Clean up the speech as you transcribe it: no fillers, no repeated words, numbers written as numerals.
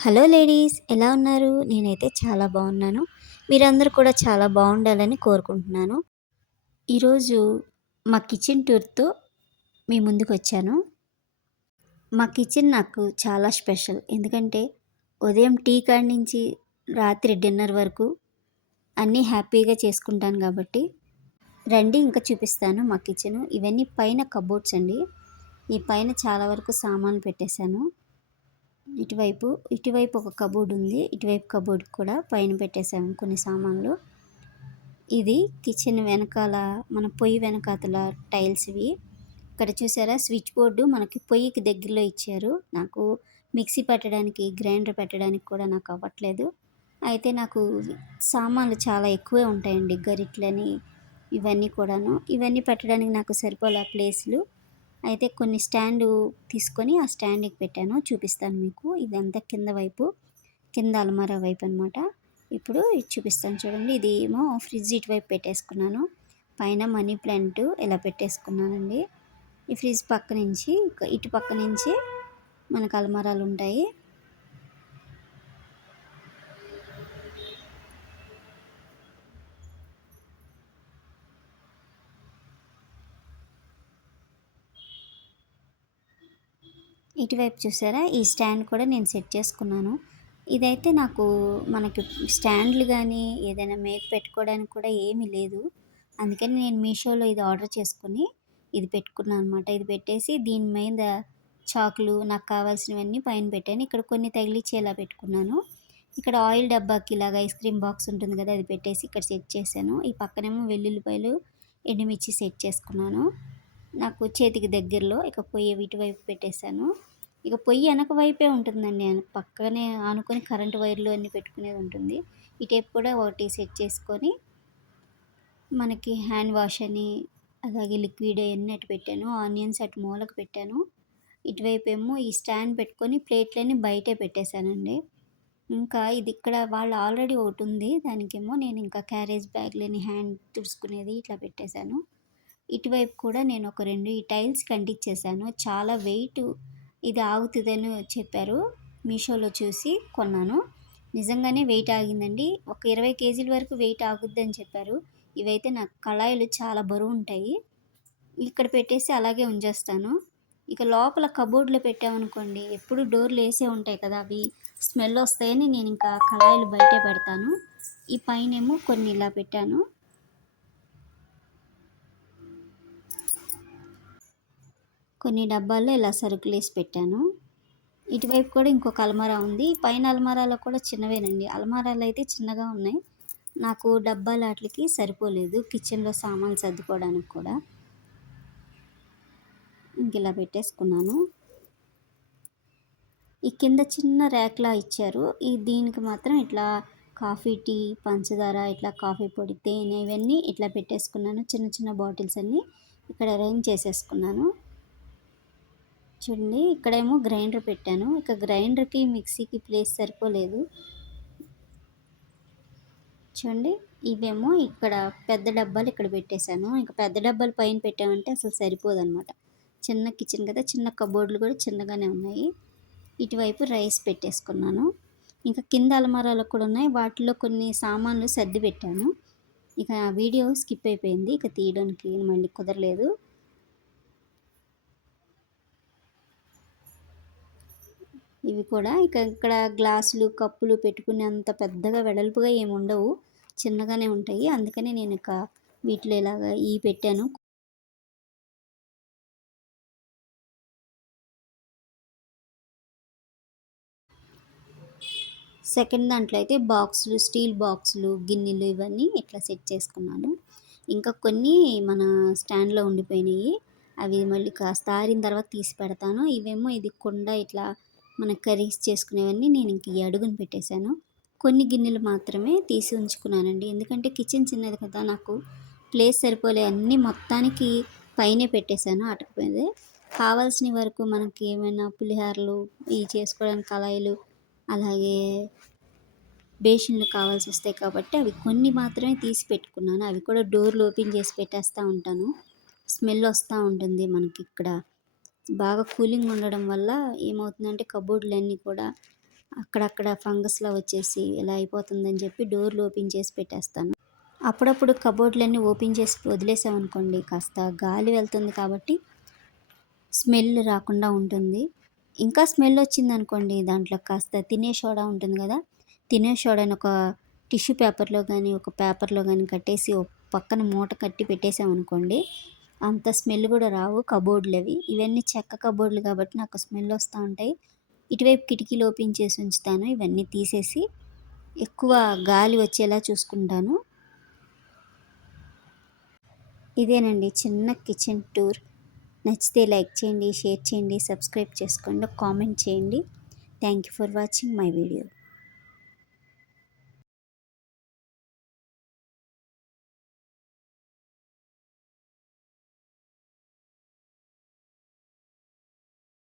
Hello ladies, ఎలా ఉన్నారు? నేనైతే చాలా బాగున్నాను. మీరందరూ కూడా చాలా బాగుండాలని కోరుకుంటున్నాను. ఈరోజు మా కిచెన్ టూర్‌తో మీ ముందుకొచ్చాను. మా కిచెన్ నాకు చాలా స్పెషల్. ఎందుకంటే ఉదయం టీ కాడ నుంచి రాత్రి డిన్నర్ వరకు అన్నీ హ్యాపీగా చేసుకుంటాను కాబట్టి. రండి ఇంకా చూపిస్తాను మా కిచెను. ఇవన్నీ పైన కబోర్డ్స్ అండి. ఈ పైన చాలా వరకు సామాన్లు పెట్టేశాను. ఇటువైపు ఒక కబోర్డ్ ఉంది. ఇటువైపు కబోర్డ్ కూడా పైన పెట్టేసాము కొన్ని సామాన్లు. ఇది కిచెన్ వెనకాల మన పొయ్యి వెనకాతల టైల్స్ ఇవి. ఇక్కడ చూసారా, స్విచ్ బోర్డు మనకి పొయ్యికి దగ్గరలో ఇచ్చారు. నాకు మిక్సీ పెట్టడానికి, గ్రైండర్ పెట్టడానికి కూడా నాకు అవ్వట్లేదు. అయితే నాకు సామాన్లు చాలా ఎక్కువే ఉంటాయండి. గరిటెలని ఇవన్నీ కూడాను. ఇవన్నీ పెట్టడానికి నాకు సరిపోలే ప్లేస్లు. అయితే కొన్ని స్టాండు తీసుకొని ఆ స్టాండ్‌కి పెట్టాను. చూపిస్తాను మీకు. ఇదంతా కింద అలమారా వైపు అనమాట. ఇప్పుడు ఇది చూపిస్తాను చూడండి. ఇది ఏమో ఫ్రిడ్జ్ ఇటువైపు పెట్టేసుకున్నాను. పైన మనీ ప్లాంట్ ఇలా పెట్టేసుకున్నానండి. ఈ ఫ్రిడ్జ్ పక్క నుంచి ఇటు పక్క నుంచి మనకు అలమారాలు ఉంటాయి. ఇటువైపు చూసారా, ఈ స్టాండ్ కూడా నేను సెట్ చేసుకున్నాను. ఇదైతే నాకు మనకి స్టాండ్లు కానీ ఏదైనా మేక్ పెట్టుకోవడానికి కూడా ఏమీ లేదు. అందుకని నేను మీషోలో ఇది ఆర్డర్ చేసుకొని ఇది పెట్టుకున్నాను అనమాట. ఇది పెట్టేసి దీని మీద చాకులు నాకు కావాల్సినవన్నీ పైన పెట్టాను. ఇక్కడ కొన్ని తగిలిచ్చేలా పెట్టుకున్నాను. ఇక్కడ ఆయిల్ డబ్బాకి ఇలాగ ఐస్ క్రీమ్ బాక్స్ ఉంటుంది కదా, అది పెట్టేసి ఇక్కడ సెట్ చేశాను. ఈ పక్కనేమో వెల్లుల్లిపాయలు, ఎండుమిర్చి సెట్ చేసుకున్నాను. నాకు చేతికి దగ్గరలో ఇక పొయ్యి ఇటువైపు పెట్టేశాను. ఇక పొయ్యి వెనక వైపే ఉంటుందండి. పక్కనే ఆనుకొని కరెంటు వైర్లు అన్నీ పెట్టుకునేది ఉంటుంది. ఇటేపు కూడా ఒకటి సెట్ చేసుకొని మనకి హ్యాండ్ వాష్ అని, అలాగే లిక్విడ్ అవన్నీ అటు పెట్టాను. ఆనియన్స్ అటు మూలకు పెట్టాను. ఇటువైపు ఏమో ఈ స్టాండ్ పెట్టుకొని ప్లేట్లన్నీ బయటే పెట్టేశానండి. ఇంకా ఇది ఇక్కడ వాళ్ళు ఆల్రెడీ ఒకటి ఉంది. దానికేమో నేను ఇంకా క్యారేజ్ బ్యాగ్లని, హ్యాండ్ తుడుచుకునేది ఇట్లా పెట్టేశాను. ఇటువైపు కూడా నేను ఒక 2 ఈ టైల్స్‌కి అంటించేశాను. చాలా వెయిట్ ఇది ఆగుతుందని చెప్పారు. మీషోలో చూసి కొన్నాను. నిజంగానే వెయిట్ ఆగిందండి. ఒక 20 కేజీల వరకు వెయిట్ ఆగుద్దని చెప్పారు. ఇవైతే నాకు కళాయిలు చాలా బరువుంటాయి. ఇక్కడ పెట్టేసి అలాగే ఉంచేస్తాను. ఇక లోపల కబోర్డ్‌లో పెట్టామనుకోండి, ఎప్పుడు డోర్లు వేసే ఉంటాయి కదా, అవి స్మెల్ వస్తాయని నేను ఇంకా కళాయిలు బయటే పెడతాను. ఈ పైనేమో కొన్ని ఇలా పెట్టాను. కొన్ని డబ్బాల్లో ఇలా సరుకులేసి పెట్టాను. ఇటువైపు కూడా ఇంకొక అల్మారా ఉంది. పైన అల్మారాలో కూడా చిన్నవేనండి. అల్మారాలు అయితే చిన్నగా ఉన్నాయి. నాకు డబ్బాలు ఆటిలకి సరిపోలేదు కిచెన్‌లో సామాన్లు సర్దుకోవడానికి కూడా. ఇంక ఇలా పెట్టేసుకున్నాను. ఈ కింద చిన్న ర్యాక్‌లా ఇచ్చారు. దీనికి మాత్రం ఇట్లా కాఫీ, టీ, పంచదార, ఇట్లా కాఫీ పొడి, తేనె ఇవన్నీ ఇట్లా పెట్టేసుకున్నాను. చిన్న చిన్న బాటిల్స్ అన్నీ ఇక్కడ అరేంజ్ చేసేసుకున్నాను. చూడండి, ఇక్కడేమో గ్రైండర్ పెట్టాను. ఇక గ్రైండర్‌కి, మిక్సీకి ప్లేస్ సరిపోలేదు. చూడండి, ఇవేమో ఇక్కడ పెద్ద డబ్బాలు ఇక్కడ పెట్టేశాను. ఇంక పెద్ద డబ్బాలు పైన పెట్టామంటే అసలు సరిపోదనమాట. చిన్న కిచెన్ కదా, చిన్న కబోర్డ్‌లు కూడా చిన్నగానే ఉన్నాయి. ఇటువైపు రైస్ పెట్టేసుకున్నాను. ఇంకా కింద అలమారాలు కూడా ఉన్నాయి. వాటిలో కొన్ని సామాన్లు సర్ది పెట్టాను. ఇక వీడియో స్కిప్ అయిపోయింది. ఇక తీయడానికి మళ్ళీ కుదరలేదు. ఇవి కూడా ఇక్కడ గ్లాసులు, కప్పులు పెట్టుకునేంత పెద్దగా వెడల్పుగా ఏమి ఉండవు. చిన్నగానే ఉంటాయి. అందుకని నేను ఇక వీటిలో ఇలాగా పెట్టాను. సెకండ్ దాంట్లో అయితే బాక్సులు, స్టీల్ బాక్సులు, గిన్నెలు ఇవన్నీ ఇట్లా సెట్ చేసుకున్నాను. ఇంకా కొన్ని మన స్టాండ్‌లో ఉండిపోయినాయి. అవి మళ్ళీ కాస్త ఆరిన తర్వాత తీసి పెడతాను. ఇవేమో ఇది కుండ, ఇట్లా మన కర్రీస్ చేసుకునేవన్నీ నేను ఇంక ఈ అడుగున పెట్టేశాను. కొన్ని గిన్నెలు మాత్రమే తీసి ఉంచుకున్నానండి. ఎందుకంటే కిచెన్ చిన్నది కదా, నాకు ప్లేస్ సరిపోలే. అన్నీ మొత్తానికి పైనే పెట్టేశాను అటక మీదే. కావాల్సిన వరకు మనకి ఏమైనా పులిహోరలు ఇవి చేసుకోవడానికి కళాయిలు, అలాగే బేషన్లు కావాల్సి వస్తాయి కాబట్టి అవి కొన్ని మాత్రమే తీసి పెట్టుకున్నాను. అవి కూడా డోర్లు ఓపెన్ చేసి పెట్టేస్తూ ఉంటాను. స్మెల్ వస్తూ ఉంటుంది. మనకి ఇక్కడ బాగా కూలింగ్ ఉండడం వల్ల ఏమవుతుందంటే కబోర్డ్లన్నీ కూడా అక్కడక్కడ ఫంగస్‌లా వచ్చేసి ఇలా అయిపోతుందని చెప్పి డోర్‌లు ఓపెన్ చేసి పెట్టేస్తాను. అప్పుడప్పుడు కబోర్డ్‌లన్నీ ఓపెన్ చేసి వదిలేసామనుకోండి కాస్త గాలి వెళ్తుంది కాబట్టి స్మెల్ రాకుండా ఉంటుంది. ఇంకా స్మెల్ వచ్చిందనుకోండి దాంట్లో కాస్త తినే సోడా ఉంటుంది గదా! తినే సోడాని ఒక టిష్యూ పేపర్‌లో గానీ, ఒక పేపర్‌లో గానీ కట్టేసి ఒక పక్కన మూట కట్టి పెట్టేసామనుకోండి, అంత స్మెల్ గూడా రావు కబోర్డ్‌లవి. ఇవన్నీ చెక్క కబోర్డ్‌లు కాబట్టి నాకు స్మెల్ వస్తా ఉంటాయి. ఇటువైపు కిటికీలు ఓపెన్ చేసి ఉంచుతాను. ఇవన్నీ తీసేసి ఎక్కువ గాలి వచ్చేలా చూసుకుంటాను. ఇదేనండి చిన్న కిచెన్ టూర్. నచ్చితే లైక్ చేయండి, షేర్ చేయండి, సబ్స్క్రైబ్ చేసుకోండి, కామెంట్ చేయండి. Thank you for watching my video.